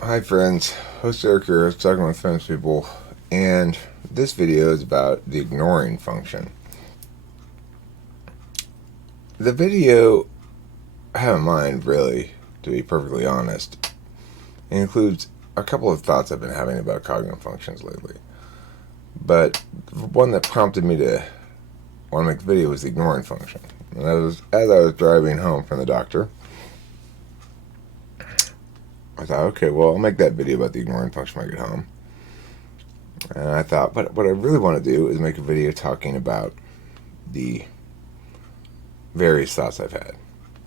Hi friends, host Eric here. I was talking with famous people, and this video is about the ignoring function. The video I have in mind, really, to be perfectly honest, includes a couple of thoughts I've been having about cognitive functions lately. But the one that prompted me to want to make the video was the ignoring function. And as I was driving home from the doctor, I thought, okay, well, I'll make that video about the ignoring function when I get home. And I thought, but what I really want to do is make a video talking about the various thoughts I've had.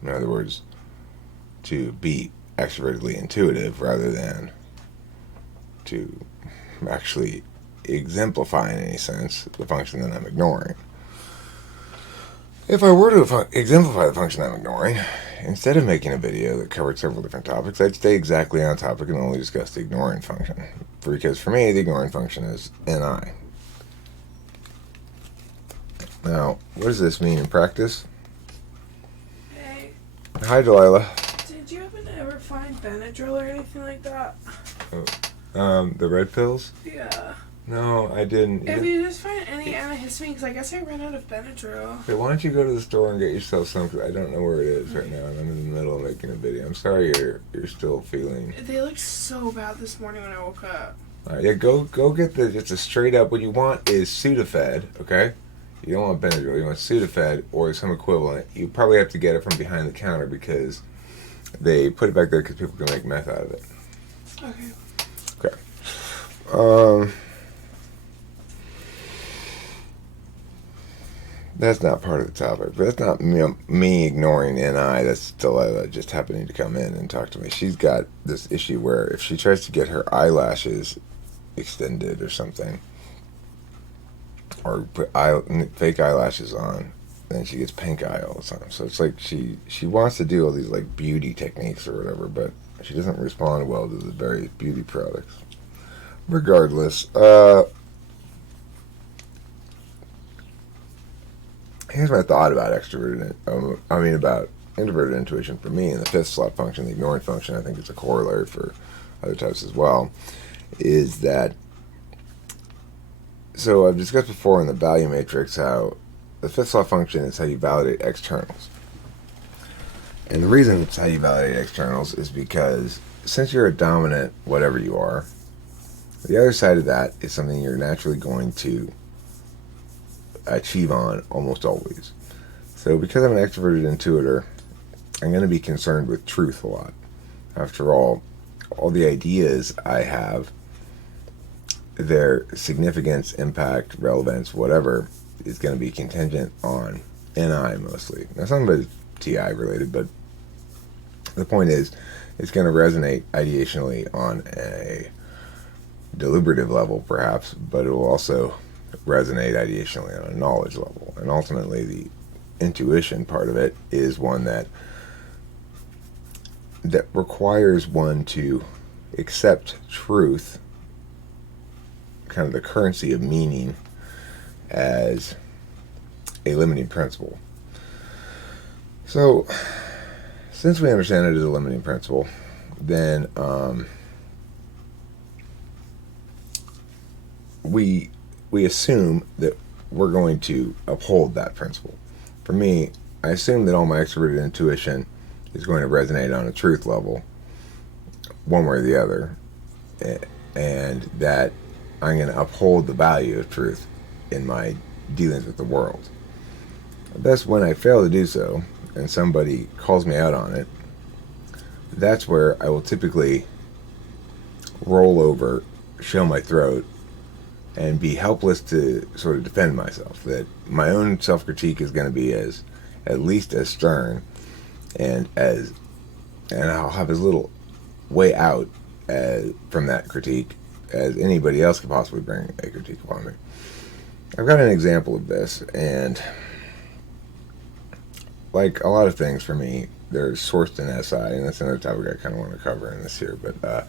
In other words, to be extrovertedly intuitive rather than to actually exemplify in any sense the function that I'm ignoring. If I were to exemplify the function I'm ignoring, instead of making a video that covered several different topics, I'd stay exactly on topic and only discuss the ignoring function. Because for me, the ignoring function is NI. Now, what does this mean in practice? Hey, Hi, Delilah. did you happen to ever find Benadryl or anything like that? The red pills? Yeah. No, I didn't. If you just find any antihistamine, because I guess I ran out of Benadryl. Okay, why don't you go to the store and get yourself some? Because I don't know where it is right now, and I'm in the middle of making a video. I'm sorry you're still feeling. They looked so bad this morning when I woke up. Yeah, go get just a straight up. What you want is Sudafed, okay? You don't want Benadryl. You want Sudafed or some equivalent. You probably have to get it from behind the counter because they put it back there because people can make meth out of it. Okay. Okay. That's not part of the topic. But that's not me ignoring NI. That's Delilah just happening to come in and talk to me. She's got this issue where if she tries to get her eyelashes extended or something, or put fake eyelashes on, then she gets pink eye all the time. So it's like she wants to do all these like beauty techniques or whatever, but she doesn't respond well to the various beauty products. Regardless, here's my thought about about introverted intuition for me, and the fifth slot function, the ignoring function. I think it's a corollary for other types as well. Is that so? I've discussed before in the value matrix how the fifth slot function is how you validate externals, and the reason it's how you validate externals is because since you're a dominant, whatever you are, the other side of that is something you're naturally going to achieve on almost always. So because I'm an extroverted intuitor, I'm going to be concerned with truth a lot. After all the ideas I have, their significance, impact, relevance, whatever, is going to be contingent on NI mostly. Now some of it is TI related, but the point is it's going to resonate ideationally on a deliberative level perhaps, but it will also resonate ideationally on a knowledge level. And ultimately the intuition part of it is one that requires one to accept truth, kind of the currency of meaning, as a limiting principle. So since we understand it as a limiting principle, then we assume that we're going to uphold that principle. For me, I assume that all my extroverted intuition is going to resonate on a truth level, one way or the other, and that I'm going to uphold the value of truth in my dealings with the world. Thus, when I fail to do so, and somebody calls me out on it, that's where I will typically roll over, show my throat, and be helpless to sort of defend myself. That my own self-critique is going to be at least as stern and I'll have as little way out from that critique as anybody else could possibly bring a critique upon me. I've got an example of this, and like a lot of things for me, they're sourced in SI, and that's another topic I kind of want to cover in this here, but the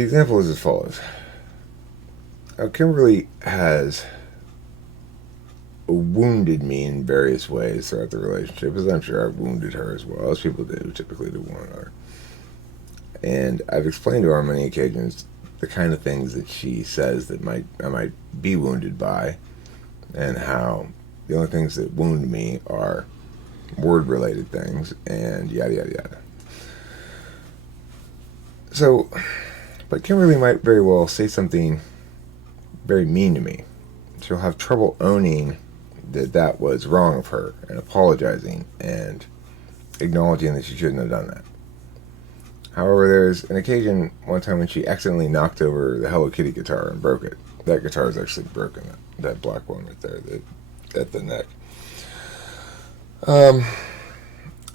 example is as follows. Kimberly has wounded me in various ways throughout the relationship, as I'm sure I've wounded her as well, as people do typically to one another. And I've explained to her on many occasions the kind of things that she says that I might be wounded by, and how the only things that wound me are word-related things, and yada yada yada. So, but Kimberly might very well say something very mean to me. She'll have trouble owning that that was wrong of her, and apologizing and acknowledging that she shouldn't have done that. However, there's an occasion one time when she accidentally knocked over the Hello Kitty guitar and broke it. That guitar is actually broken, that black one right there, at the neck.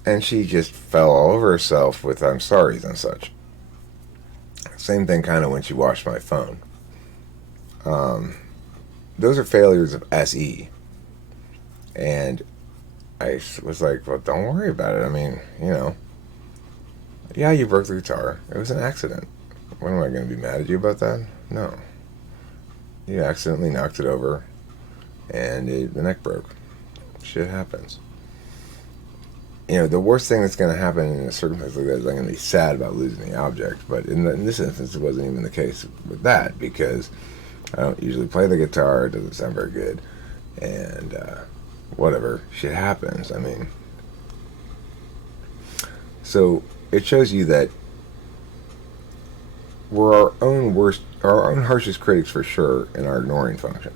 And she just fell all over herself with I'm sorry's and such. Same thing kind of when she washed my phone. Those are failures of SE. And I was like, well, don't worry about it. I mean, yeah, you broke the guitar. It was an accident. When am I going to be mad at you about that? No. You accidentally knocked it over, and the neck broke. Shit happens. The worst thing that's going to happen in a circumstance like that is I'm going to be sad about losing the object. But in this instance, it wasn't even the case with that, because I don't usually play the guitar. It doesn't sound very good. And whatever. Shit happens. I mean, so it shows you that we're our own harshest critics for sure in our ignoring function.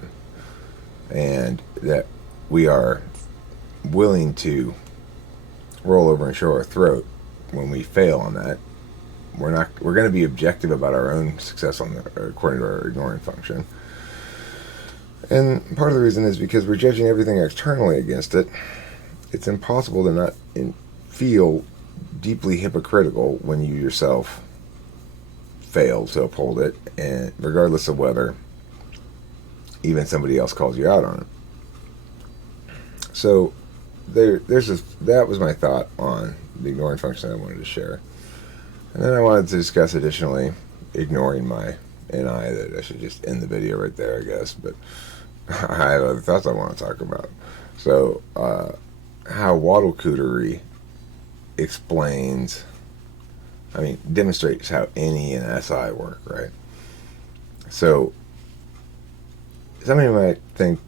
And that we are willing to roll over and show our throat when we fail on that. We're going to be objective about our own success according to our ignoring function. And part of the reason is because we're judging everything externally against it. It's impossible to not feel deeply hypocritical when you yourself fail to uphold it, and regardless of whether even somebody else calls you out on it. So that was my thought on the ignoring function that I wanted to share. And then I wanted to discuss additionally ignoring my NI. That I should just end the video right there, I guess, but I have other thoughts I want to talk about. So how wattlecootery demonstrates how NE and SI work, right? So somebody might think,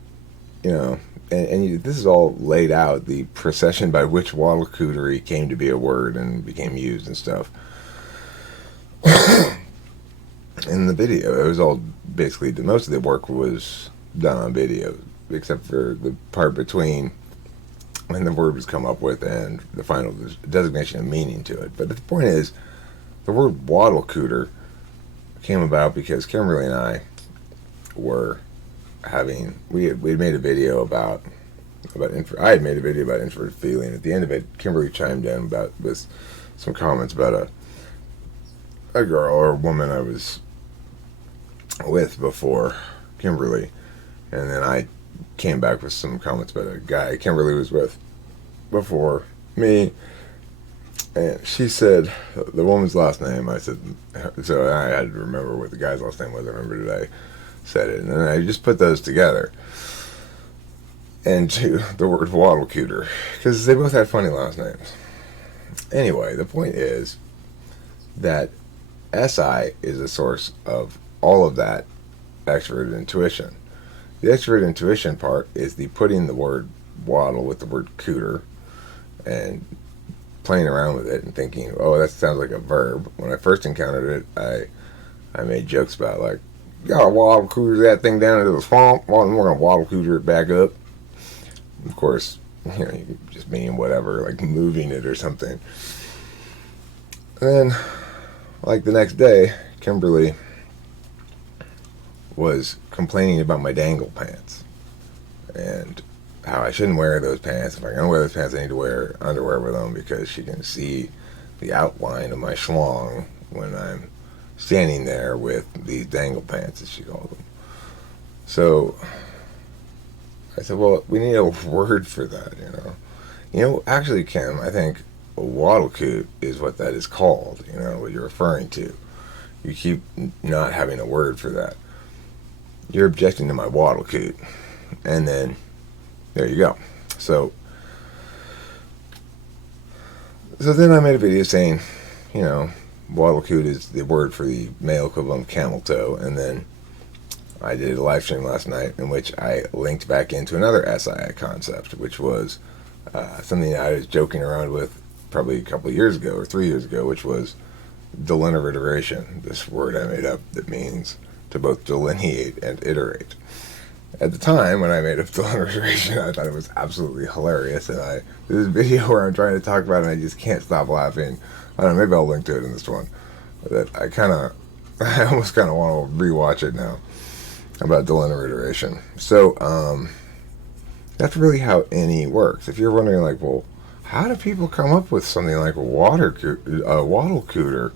this is all laid out, the procession by which wattlecootery came to be a word and became used and stuff. In the video, it was all basically, most of the work was done on video, except for the part between when the word was come up with and the final designation of meaning to it. But the point is, the word wattlecooter came about because Kimberly and I were we had made a video about I had made a video about introverted feeling. At the end of it, Kimberly chimed in with some comments about a girl or a woman I was with before Kimberly, and then I came back with some comments about a guy Kimberly was with before me, and she said the woman's last name. I said, so I had to remember what the guy's last name was. I remember today said it, and then I just put those together into the word wattlecooter, because they both had funny last names. Anyway, the point is that SI is a source of all of that extroverted intuition. The extroverted intuition part is the putting the word waddle with the word cooter and playing around with it and thinking, oh, that sounds like a verb. When I first encountered it, I made jokes about, like, you gotta waddle cooter that thing down into the swamp, we're gonna waddle cooter it back up. Of course, you just mean whatever, like moving it or something. And then, like the next day, Kimberly was complaining about my dangle pants and how I shouldn't wear those pants. If I'm gonna wear those pants, I need to wear underwear with them, because she can see the outline of my schlong when I'm standing there with these dangle pants, as she called them. So I said, well, we need a word for that, actually, Kim, I think a wattlecoot is what that is called, what you're referring to. You keep not having a word for that. You're objecting to my wattlecoot. And then, there you go. So then I made a video saying, Waddlecoot is the word for the male equivalent of camel toe. And then I did a live stream last night in which I linked back into another SI concept, which was something I was joking around with probably a couple of years ago or 3 years ago, which was delineation, this word I made up that means to both delineate and iterate. At the time when I made up delineation, I thought it was absolutely hilarious, and I did this video where I'm trying to talk about it and I just can't stop laughing. I don't know, maybe I'll link to it in this one. But I almost kind of want to rewatch it now about delineation. So, that's really how any works. If you're wondering, like, well, how do people come up with something like waddlecooter?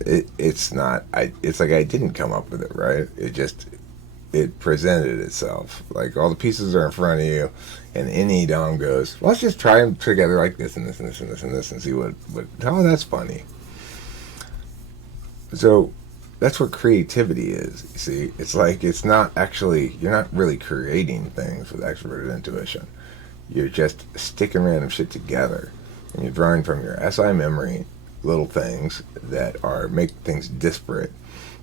It's not. It's like I didn't come up with it, right? It presented itself. Like all the pieces are in front of you, and any dom goes, well, let's just try them together like this and this and this and this and this and see what. Oh, that's funny. So that's what creativity is. You see, it's like it's not actually. You're not really creating things with extroverted intuition. You're just sticking random shit together, and you're drawing from your SI memory little things that make things disparate,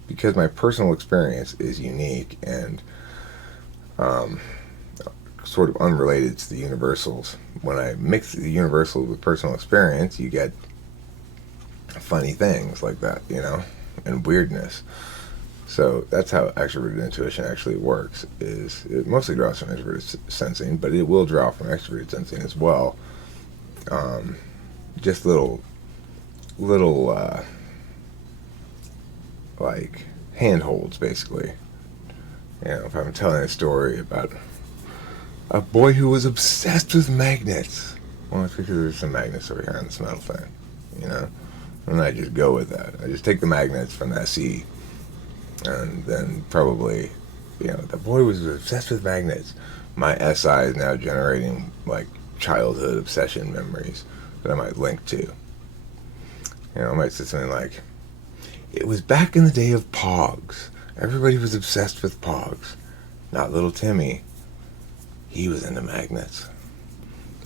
because my personal experience is unique and sort of unrelated to the universals. When I mix the universals with personal experience, you get funny things like that, and weirdness. So that's how extroverted intuition actually works. It mostly draws from introverted sensing, but it will draw from extroverted sensing as well. Just little like handholds, basically. If I'm telling a story about a boy who was obsessed with magnets, well, it's because there's some magnets over here on this metal thing, and I just go with that. I just take the magnets from the SE, and then probably, the boy was obsessed with magnets. My SI is now generating like childhood obsession memories that I might link to. I might say something like, it was back in the day of Pogs. Everybody was obsessed with Pogs. Not little Timmy. He was into magnets.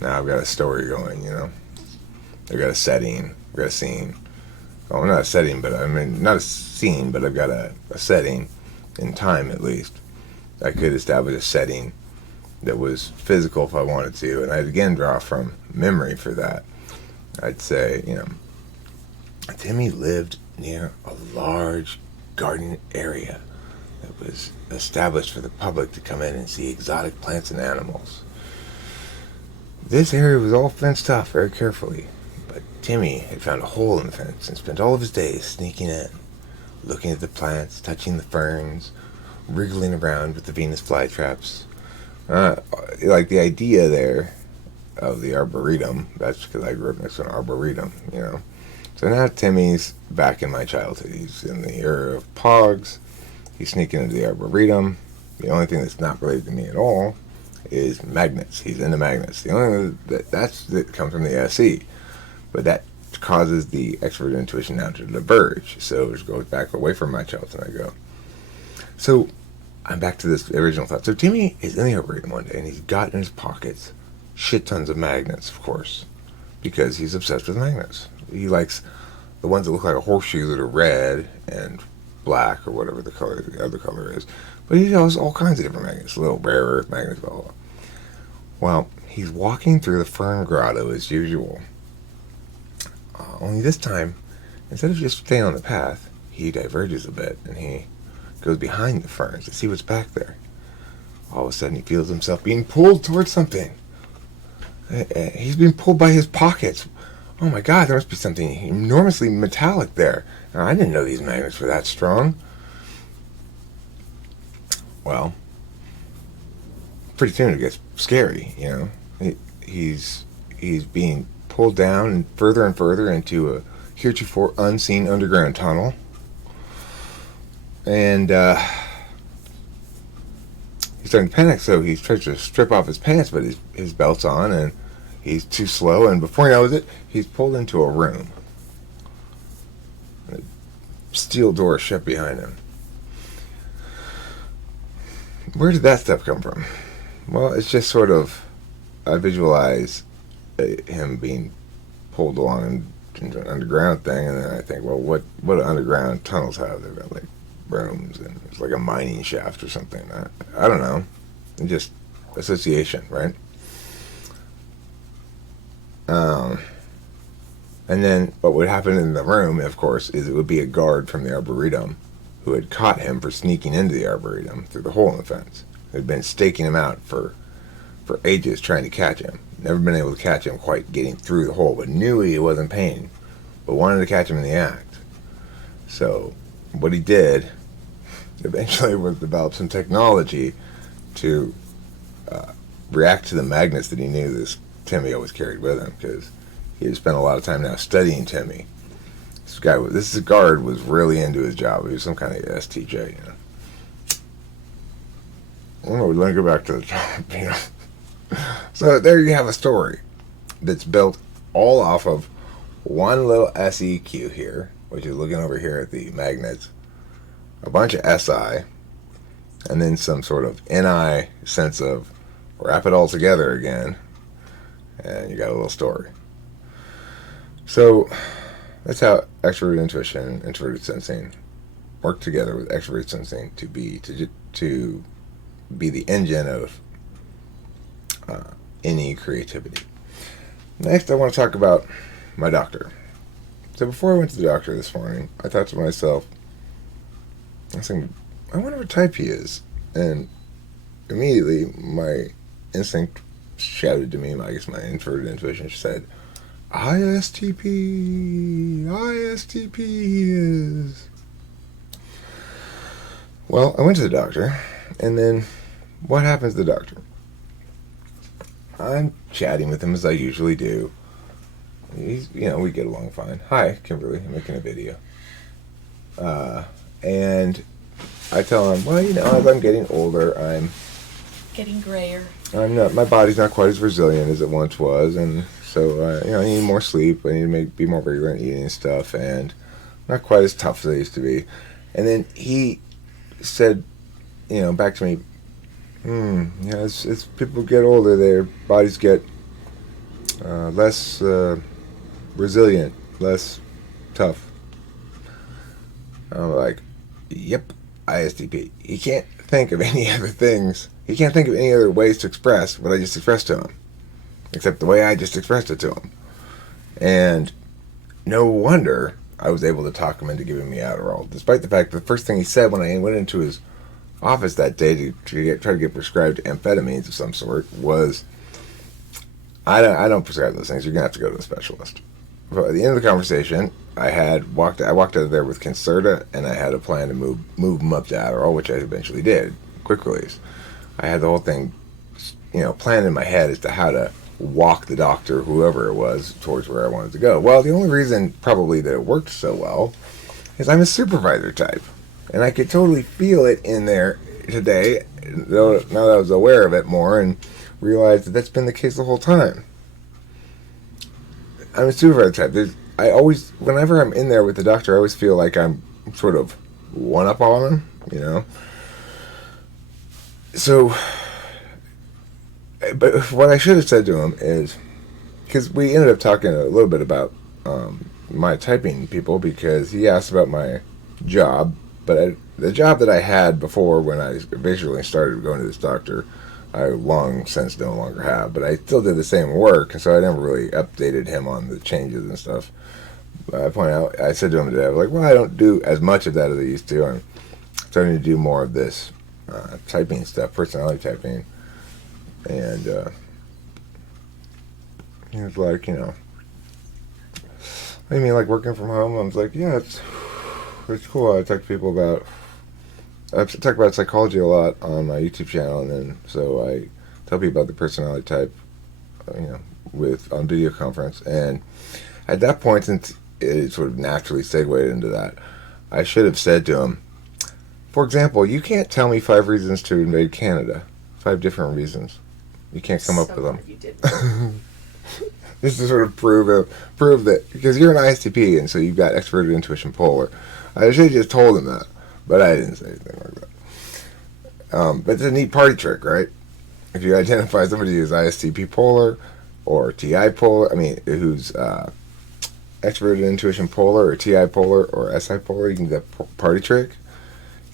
Now I've got a story going, I've got a setting, I've got a scene. Oh, not a setting, but not a scene, but I've got a setting, in time at least. I could establish a setting that was physical if I wanted to, and I'd again draw from memory for that. I'd say, Timmy lived near a large garden area that was established for the public to come in and see exotic plants and animals. This area was all fenced off very carefully, but Timmy had found a hole in the fence and spent all of his days sneaking in, looking at the plants, touching the ferns, wriggling around with the Venus flytraps. Like the idea there of the arboretum, that's because I grew up next to an arboretum, So now Timmy's back in my childhood. He's in the era of Pogs. He's sneaking into the arboretum. The only thing that's not related to me at all is magnets. He's into magnets. The only thing that comes from the SE. But that causes the extrovert intuition now to diverge. So it goes back away from my childhood and I go. So I'm back to this original thought. So Timmy is in the arboretum one day and he's got in his pockets shit tons of magnets, of course, because he's obsessed with magnets. He likes the ones that look like a horseshoe that are red and black or whatever the other color is. But he has all kinds of different magnets, little rare earth magnets, blah, blah, blah. Well, he's walking through the fern grotto as usual. Only this time, instead of just staying on the path, he diverges a bit and he goes behind the ferns to see what's back there. All of a sudden, he feels himself being pulled towards something. He's being pulled by his pockets. Oh my God, there must be something enormously metallic there. Now, I didn't know these magnets were that strong. Well, pretty soon it gets scary, He's being pulled down and further into a heretofore unseen underground tunnel. And he's starting to panic, so he tries to strip off his pants, but his belt's on, and he's too slow, and before he knows it, he's pulled into a room. The steel door is shut behind him. Where did that stuff come from? Well, it's just sort of, I visualize him being pulled along and into an underground thing, and then I think, well, what do underground tunnels have? They've got like rooms, and it's like a mining shaft or something. I don't know. Just association, right? And then what would happen in the room, of course, is it would be a guard from the Arboretum who had caught him for sneaking into the Arboretum through the hole in the fence. Had been staking him out for ages trying to catch him. Never been able to catch him quite getting through the hole, but knew he wasn't paying, but wanted to catch him in the act. So what he did eventually was develop some technology to react to the magnets that he knew this Timmy always carried with him, because he had spent a lot of time now studying Timmy. This guard was really into his job. He was some kind of STJ, you know. Oh, let me go back to the top, you know. So there you have a story that's built all off of one little SEQ here, which is looking over here at the magnets, a bunch of SI, and then some sort of NI sense of wrap it all together again, and you got a little story. So that's how extroverted intuition and introverted sensing work together with extroverted sensing to be the engine of any creativity. Next, I want to talk about my doctor. So before I went to the doctor this morning, I thought to myself, I was thinking, I wonder what type he is. And immediately, my instinct shouted to me, I guess my introverted intuition said, ISTP, ISTP he is. Well, I went to the doctor, and then what happens to the doctor? I'm chatting with him as I usually do. He's, we get along fine. Hi, Kimberly, I'm making a video. And I tell him, well, as I'm getting older, I'm getting grayer. My body's not quite as resilient as it once was, and so, I need more sleep, I need to be more regular in eating and stuff, and not quite as tough as I used to be. And then he said, back to me, as people get older, their bodies get less resilient, less tough. I'm like, yep, ISTP. He can't think of any other things. He can't think of any other ways to express what I just expressed to him, except the way I just expressed it to him. And no wonder I was able to talk him into giving me Adderall, despite the fact that the first thing he said when I went into his office that day to try to get prescribed amphetamines of some sort was, I don't prescribe those things. You're gonna have to go to a specialist. But at the end of the conversation, I walked out of there with Concerta, and I had a plan to move him up to Adderall, which I eventually did, quick release. I had the whole thing, planned in my head as to how to walk the doctor, whoever it was, towards where I wanted to go. Well, the only reason probably that it worked so well is I'm a supervisor type. And I could totally feel it in there today, now that I was aware of it more and realized that that's been the case the whole time. I'm a supervisor type. Whenever I'm in there with the doctor, I always feel like I'm sort of one up on him, So, but what I should have said to him is, because we ended up talking a little bit about my typing people, because he asked about my job. But the job that I had before, when I originally started going to this doctor, I long since no longer have. But I still did the same work, and so I never really updated him on the changes and stuff. I said to him today, I was like, well, I don't do as much of that as I used to. I'm starting to do more of this typing stuff, personality typing. And he was like, I mean, like working from home? I was like, yeah, it's cool. I talk about psychology a lot on my YouTube channel, and then so I tell people about the personality type, on video conference. And at that point, since it sort of naturally segued into that, I should have said to him, for example, you can't tell me 5 reasons to invade Canada. 5 different reasons. You can't come up with them. You did. Just to sort of prove that, because you're an ISTP, and so you've got extroverted intuition polar. I should have just told him that, but I didn't say anything like that. But it's a neat party trick, right? If you identify somebody who's ISTP polar or TI polar, who's extroverted intuition polar or TI polar or SI polar, you can do that party trick.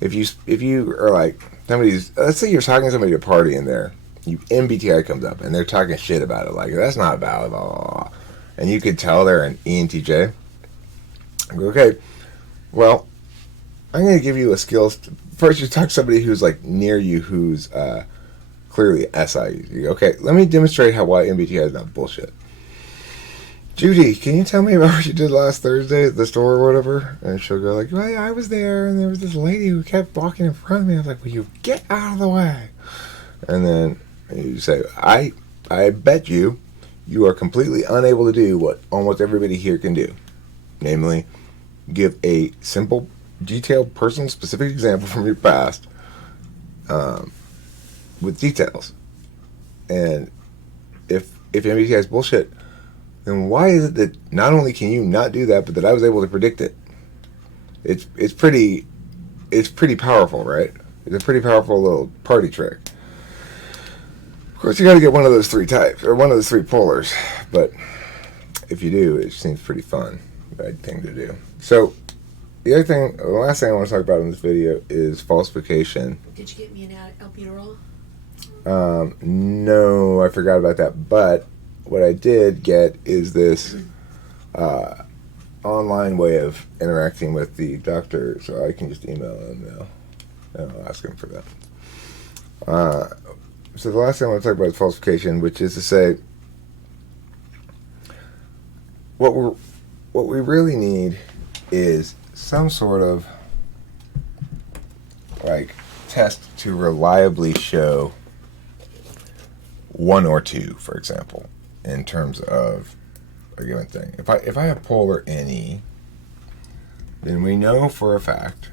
If you are like somebody's, let's say you're talking to somebody at a party and MBTI comes up and they're talking shit about it, like that's not valid, blah, blah, blah. And you could tell they're an ENTJ. I go, okay, well, I'm going to give you a skill. First, you talk to somebody who's like near you, who's clearly SI. You go, okay, let me demonstrate why MBTI is not bullshit. Judy, can you tell me about what you did last Thursday at the store or whatever? And she'll go like, well, yeah, I was there, and there was this lady who kept walking in front of me. I was like, will you get out of the way? And then you say, I bet you are completely unable to do what almost everybody here can do. Namely, give a simple, detailed, personal, specific example from your past with details. And if MBTI is bullshit, then why is it that not only can you not do that, but that I was able to predict it? It's pretty powerful, right? It's a pretty powerful little party trick. Of course, you got to get one of those three types, or one of those three polars. But if you do, it seems pretty fun. Bad thing to do. So, the last thing I want to talk about in this video is falsification. Did you get me an albuterol? No, I forgot about that. But what I did get is this online way of interacting with the doctor, so I can just email him now, and I'll ask him for that. So the last thing I want to talk about is falsification, which is to say, what we really need is some sort of like test to reliably show one or two, for example, in terms of a given thing. If I have polar NE, then we know for a fact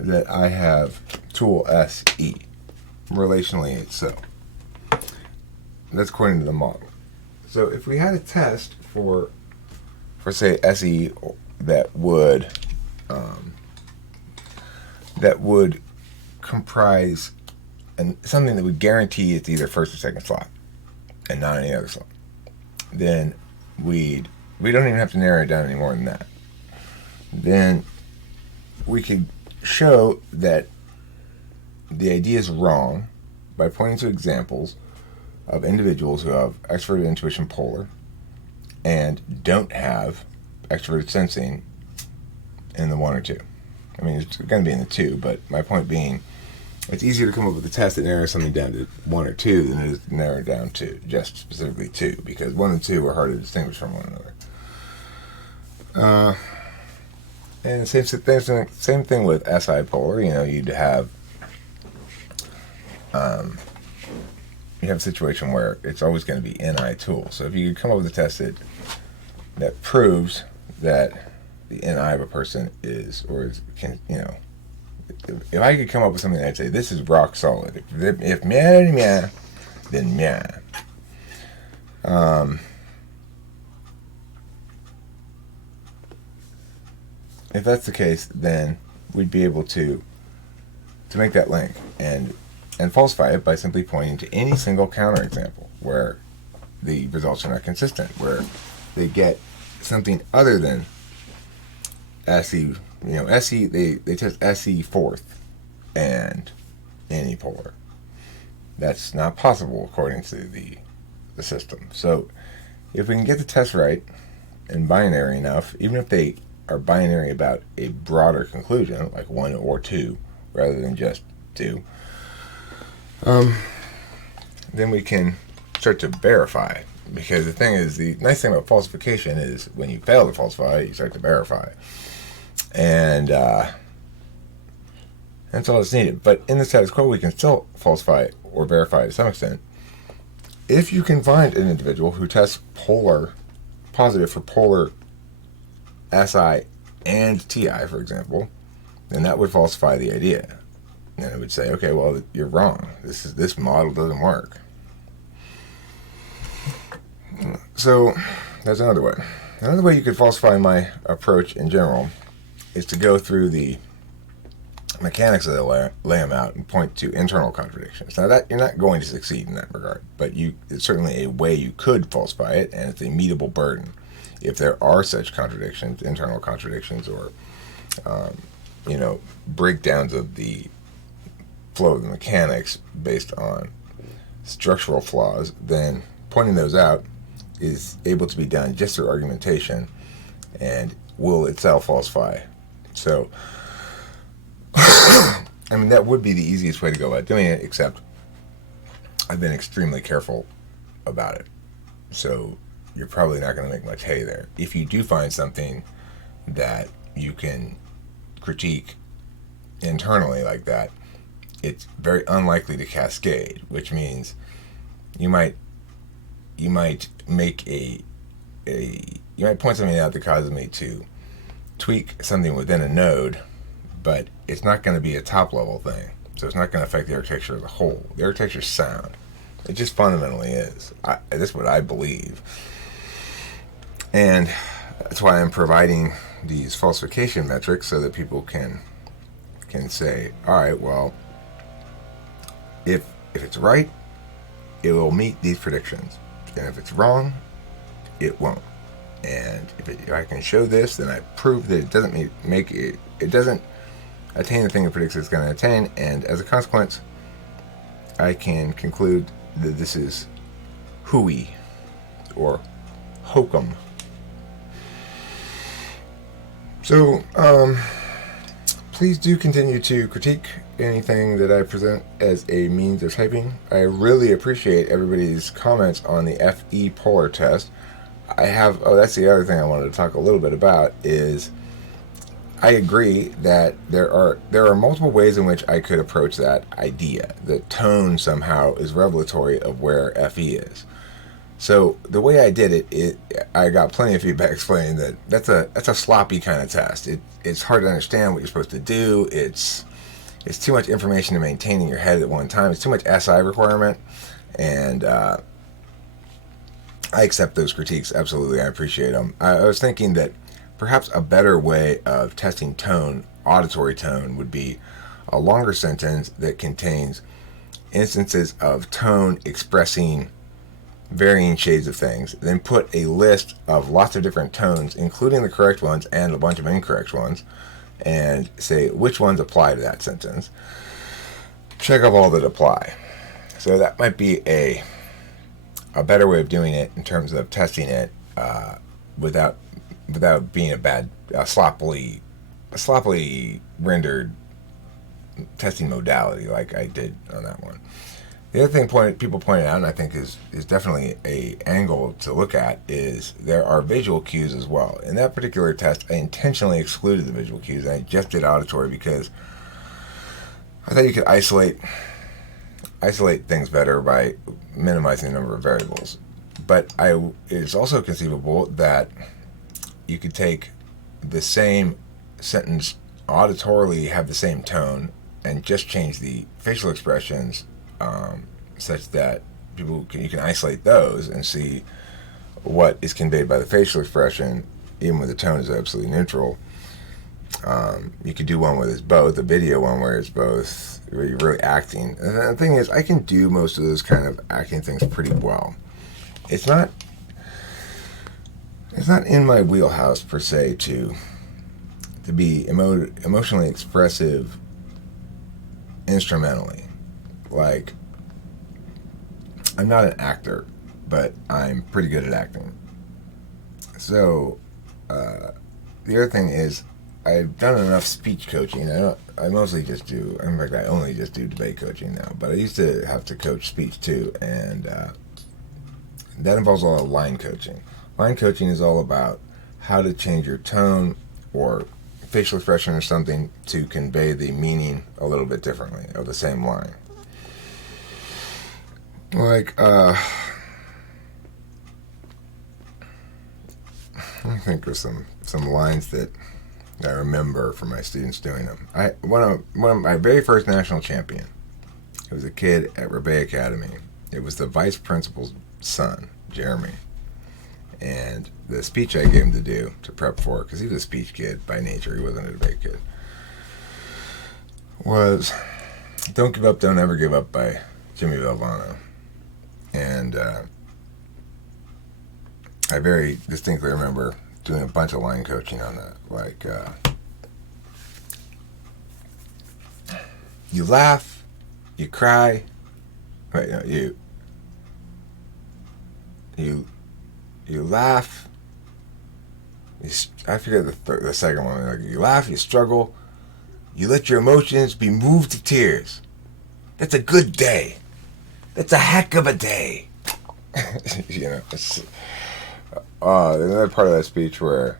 that I have tool SE. Relationally, it's so. That's according to the model. So if we had a test for say SE that would comprise something that would guarantee it's either first or second slot and not any other slot, then we don't even have to narrow it down any more than that. Then we could show that the idea is wrong by pointing to examples of individuals who have extroverted intuition polar and don't have extroverted sensing in the 1 or 2. I mean, it's going to be in the 2, but my point being, it's easier to come up with a test that narrows something down to 1 or 2 than it is to narrow it down to just specifically 2, because 1 and 2 are hard to distinguish from one another. And same thing with SI polar. You'd have you have a situation where it's always going to be NI tool. So if you could come up with a test that proves that the NI of a person is, if I could come up with something that I'd say, this is rock solid. If meh, meh, then meh. If that's the case, then we'd be able to make that link and falsify it by simply pointing to any single counterexample where the results are not consistent, where they get something other than SE. SE, they test SE fourth and any polar. That's not possible according to the system. So if we can get the test right and binary enough, even if they are binary about a broader conclusion, like 1 or 2, rather than just 2, then we can start to verify. Because the thing is, the nice thing about falsification is when you fail to falsify, you start to verify. And that's all that's needed. But in the status quo, we can still falsify or verify to some extent. If you can find an individual who tests positive for polar SI and TI, for example, then that would falsify the idea. And it would say, okay, well, you're wrong. This model doesn't work. So there's another way. Another way you could falsify my approach in general is to go through the mechanics of lay them out and point to internal contradictions. Now that you're not going to succeed in that regard, but it's certainly a way you could falsify it, and it's a meetable burden. if there are such contradictions, internal contradictions, or breakdowns of the flow of the mechanics based on structural flaws, then pointing those out is able to be done just through argumentation and will itself falsify. So, I mean, that would be the easiest way to go about doing it, except I've been extremely careful about it. So, you're probably not going to make much hay there. If you do find something that you can critique internally like that, it's very unlikely to cascade, which means you might make you might point something out that causes me to tweak something within a node, but it's not going to be a top level thing. So it's not going to affect the architecture as a whole. The architecture's sound. It just fundamentally is. That's what I believe. And that's why I'm providing these falsification metrics so that people can say, all right, well, if it's right, it will meet these predictions. And if it's wrong, it won't. And if I can show this, then I prove that it doesn't it doesn't attain the thing it predicts it's going to attain, and as a consequence, I can conclude that this is hooey or hokum. So, please do continue to critique anything that I present as a means of typing. I really appreciate everybody's comments on the FE polar test. That's the other thing I wanted to talk a little bit about is I agree that there are multiple ways in which I could approach that idea. The tone somehow is revelatory of where FE is. So the way I did it, I got plenty of feedback explaining that that's a sloppy kind of test. It's hard to understand what you're supposed to do. It's too much information to maintain in your head at one time. It's too much SI requirement, and I accept those critiques. Absolutely, I appreciate them. I was thinking that perhaps a better way of testing tone, auditory tone, would be a longer sentence that contains instances of tone expressing varying shades of things, then put a list of lots of different tones, including the correct ones and a bunch of incorrect ones, and say which ones apply to that sentence. Check off all that apply. So that might be a better way of doing it in terms of testing it without being a sloppily rendered testing modality like I did on that one. The other thing people pointed out, and I think is definitely a angle to look at, is there are visual cues as well. In that particular test, I intentionally excluded the visual cues. I just did auditory because I thought you could isolate things better by minimizing the number of variables. But it is also conceivable that you could take the same sentence auditorily, have the same tone, and just change the facial expressions such that you can isolate those and see what is conveyed by the facial expression, even when the tone is absolutely neutral. You could do one where it's both, a video one where it's both, where you're really acting. And the thing is, I can do most of those kind of acting things pretty well. It's not in my wheelhouse per se to be emotionally expressive instrumentally. Like, I'm not an actor, but I'm pretty good at acting. So, the other thing is, I've done enough speech coaching. I mostly just do, in fact, I only just do debate coaching now, but I used to have to coach speech too, and that involves a lot of line coaching. Line coaching is all about how to change your tone or facial expression or something to convey the meaning a little bit differently of the same line. Like, let me think of some lines that I remember from my students doing them. One of my very first national champion, it was a kid at Rebay Academy. It was the vice principal's son, Jeremy. And the speech I gave him to do, to prep for, because he was a speech kid by nature, he wasn't a debate kid, was Don't Give Up, Don't Ever Give Up by Jimmy Valvano. And I very distinctly remember doing a bunch of line coaching on that. Like, you laugh, you cry. Wait, no, you laugh. I forget the second one. Like, you laugh, you struggle, you let your emotions be moved to tears. That's a good day. That's a heck of a day. You know, there's another part of that speech where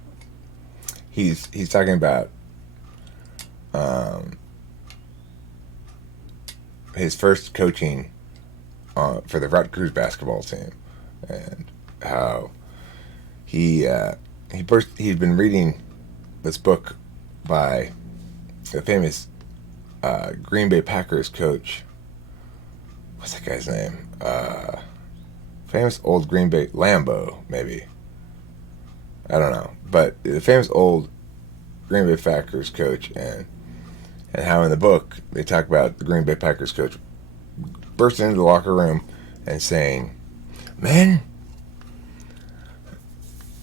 he's talking about his first coaching for the Rutgers basketball team, and how he'd been reading this book by the famous Green Bay Packers coach. What's that guy's name? Famous old Green Bay Lambeau, maybe. I don't know, but the famous old Green Bay Packers coach, and how in the book they talk about the Green Bay Packers coach bursting into the locker room and saying, "Men,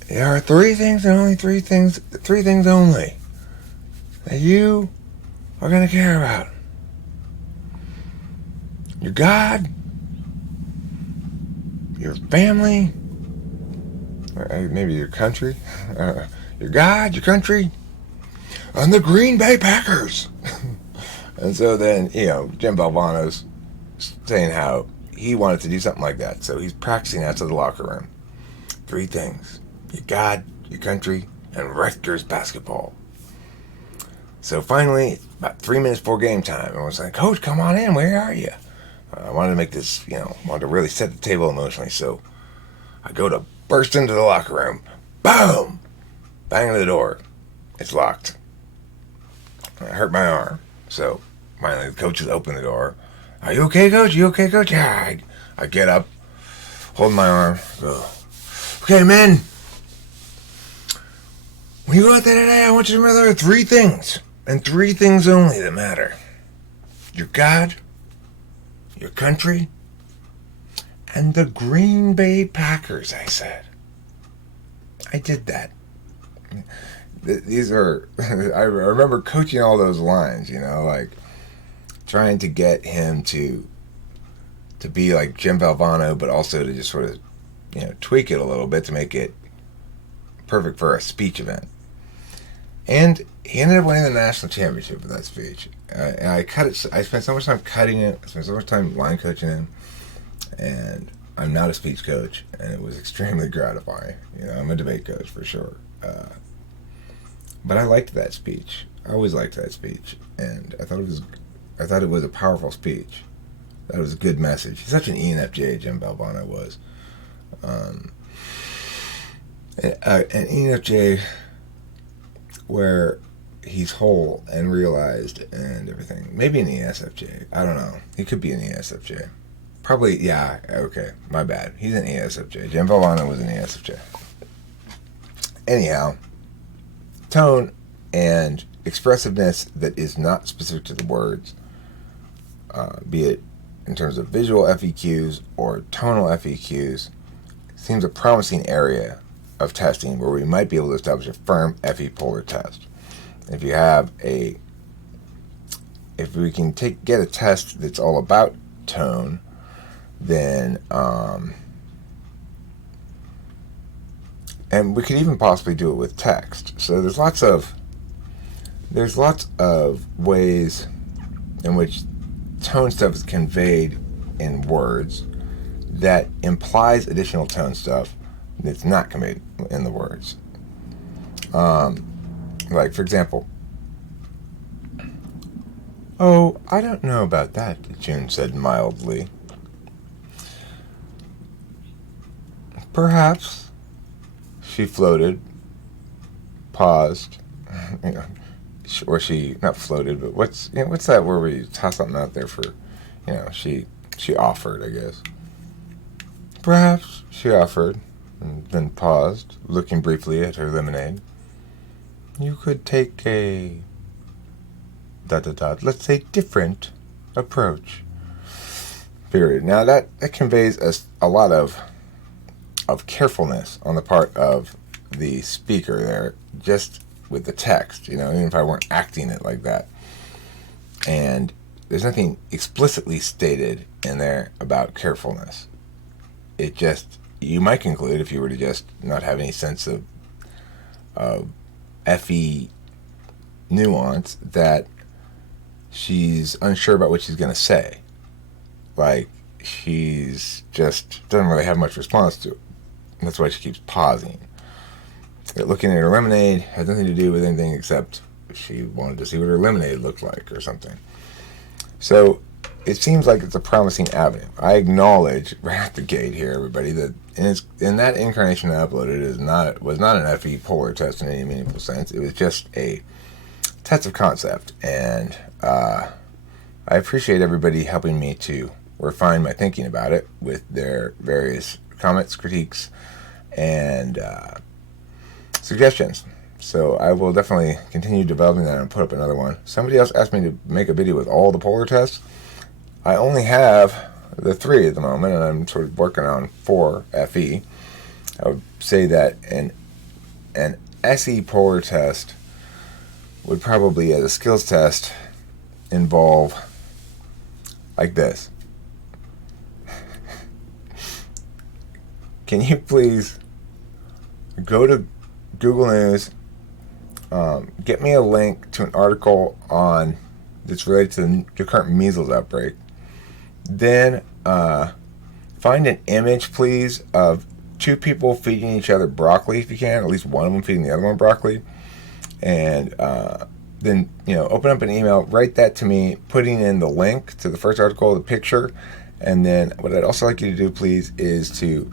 there are three things and only three things only that you are going to care about. Your God, your family, or maybe your country, your God, your country, and the Green Bay Packers." And so then, Jim Valvano's saying how he wanted to do something like that. So he's practicing out to the locker room. Three things: your God, your country, and Rutgers basketball. So finally, about 3 minutes before game time, I was like, "Coach, come on in. Where are you?" I wanted to make this, wanted to really set the table emotionally. So I go to burst into the locker room. Boom! Bang on the door. It's locked. I hurt my arm. So finally, the coaches open the door. "Are you okay, Coach? You okay, Coach?" Yeah. I get up, hold my arm, go, "Okay, men, when you go out there today, I want you to remember there are three things, and three things only that matter. Your God, your country, and the Green Bay Packers," I said. I did that. These are, I remember coaching all those lines, like trying to get him to be like Jim Valvano, but also to just sort of, tweak it a little bit to make it perfect for a speech event. And he ended up winning the national championship with that speech. And I cut it. I spent so much time cutting it. I spent so much time line coaching him. And I'm not a speech coach, and it was extremely gratifying. I'm a debate coach for sure. But I liked that speech. I always liked that speech, and I thought it was a powerful speech. That was a good message. He's such an ENFJ, Jim Valvano was. An ENFJ where he's whole and realized and everything. Maybe an ESFJ. I don't know. He could be an ESFJ. Probably, yeah. Okay, my bad. He's an ESFJ. Jim Valvano was an ESFJ. Anyhow, tone and expressiveness that is not specific to the words, be it in terms of visual FEQs or tonal FEQs, seems a promising area of testing where we might be able to establish a firm FE polar test. If we can get a test that's all about tone, then and we could even possibly do it with text. So there's lots of ways in which tone stuff is conveyed in words that implies additional tone stuff that's not conveyed in the words. Like, for example, "Oh, I don't know about that," June said mildly. "Perhaps," she floated, paused, or she not floated, but what's that word where you toss something out there for, she offered, I guess. "Perhaps," she offered, and then paused, looking briefly at her lemonade. "You could take a ... let's say different approach." Period. Now that conveys a lot of of carefulness on the part of the speaker there, just with the text, even if I weren't acting it like that. And there's nothing explicitly stated in there about carefulness. It just, you might conclude, if you were to just not have any sense of FE nuance, that she's unsure about what she's going to say. Like, she's just doesn't really have much response to it. And that's why she keeps pausing. Looking at her lemonade has nothing to do with anything except she wanted to see what her lemonade looked like or something. So it seems like it's a promising avenue. I acknowledge right at the gate here, everybody, that in that incarnation I uploaded was not an FE polar test in any meaningful sense. It was just a test of concept, and I appreciate everybody helping me to refine my thinking about it with their various comments, critiques, and suggestions. So I will definitely continue developing that and put up another one. Somebody else asked me to make a video with all the polar tests. I only have the 3 at the moment, and I'm sort of working on 4 FE. I would say that an SE polar test would probably, as a skills test, involve like this. Can you please go to Google News, get me a link to an article on that's related to the current measles outbreak. Then find an image, please, of 2 people feeding each other broccoli, if you can, at least one of them feeding the other one broccoli. And then, open up an email, write that to me, putting in the link to the first article, the picture. And then what I'd also like you to do, please, is to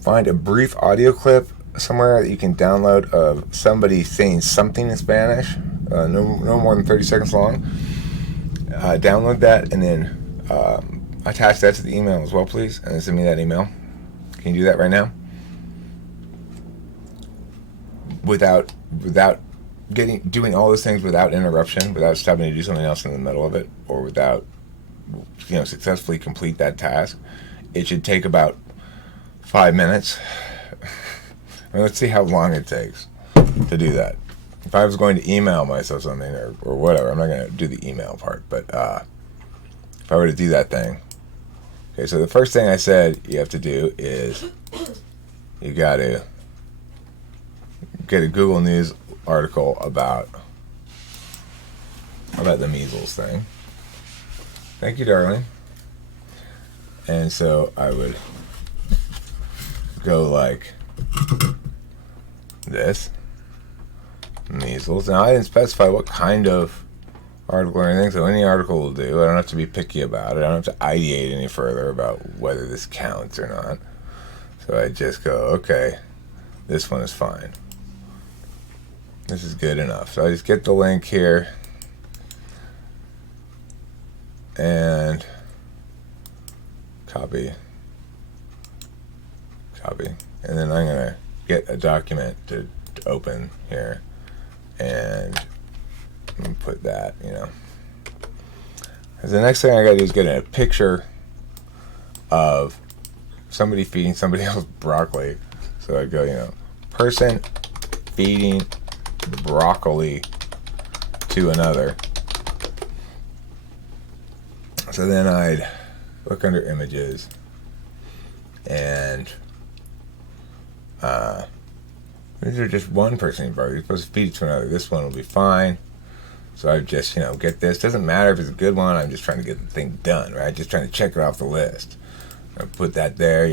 find a brief audio clip somewhere that you can download of somebody saying something in Spanish, no more than 30 seconds long. Download that and then attach that to the email as well, please, and then send me that email. Can you do that right now? Without doing all those things without interruption, without stopping to do something else in the middle of it, or without successfully complete that task. It should take about 5 minutes. Let's see how long it takes to do that. If I was going to email myself something or whatever, I'm not going to do the email part, but if I were to do that thing. Okay, so the first thing I said you have to do is you got to get a Google News article about the measles thing. Thank you, darling. And so I would go like this. Measles. Now I didn't specify what kind of article or anything, so any article will do. I don't have to be picky about it. I don't have to ideate any further about whether this counts or not. So I just go, okay, this one is fine. This is good enough. So I just get the link here and copy, and then I'm gonna get a document to open here and put that, And the next thing I gotta do is get a picture of somebody feeding somebody else broccoli. So I go, person feeding broccoli to another. So then I'd look under images and these are just one person involved. You're supposed to feed it to another. This one will be fine. So I just, get this. Doesn't matter if it's a good one. I'm just trying to get the thing done, right? Just trying to check it off the list. I put that there,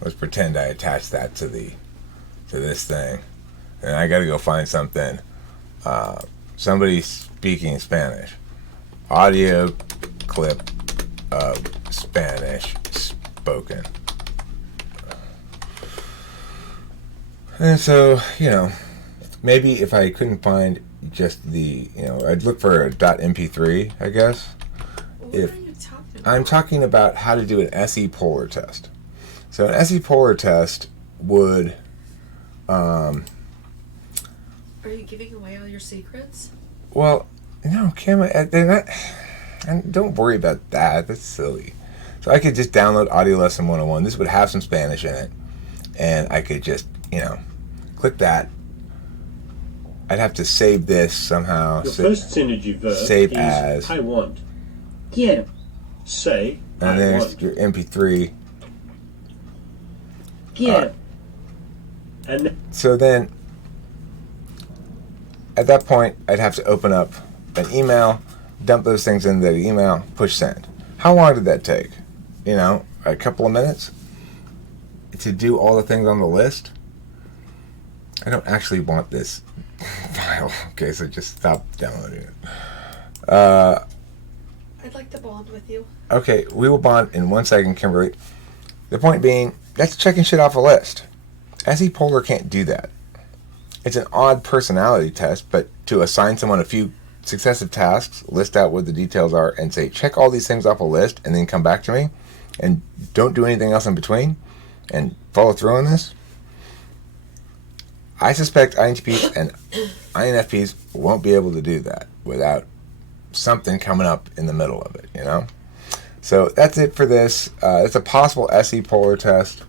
Let's pretend I attach that to this thing. And I got to go find something. Somebody speaking Spanish. Audio clip of Spanish spoken. And so, maybe if I couldn't find just the, I'd look for a .mp3, I guess. What are you talking about? I'm talking about how to do an SE polar test. So an SE polar test would... Are you giving away all your secrets? Well, no, Kim, they're not... And don't worry about that. That's silly. So I could just download Audio Lesson 101. This would have some Spanish in it. and I could just, click that. I'd have to save this somehow. Your first synergy verb save is as. I want. Quiero. Say And I there's want. your MP3. Quiero. And So then, at that point, I'd have to open up an email, dump those things into the email, push send. How long did that take? A couple of minutes to do all the things on the list? I don't actually want this file. Okay, so just stop downloading it. I'd like to bond with you. Okay, we will bond in 1 second, Kimberly. The point being, that's checking shit off a list. SE Polar can't do that. It's an odd personality test, but to assign someone a few successive tasks, list out what the details are, and say, check all these things off a list, and then come back to me, and don't do anything else in between, and follow through on this, I suspect INTPs and INFPs won't be able to do that without something coming up in the middle of it, So that's it for this. It's a possible SE Polar test,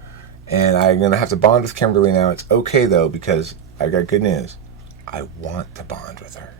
and I'm going to have to bond with Kimberly now. It's okay, though, because I got good news. I want to bond with her.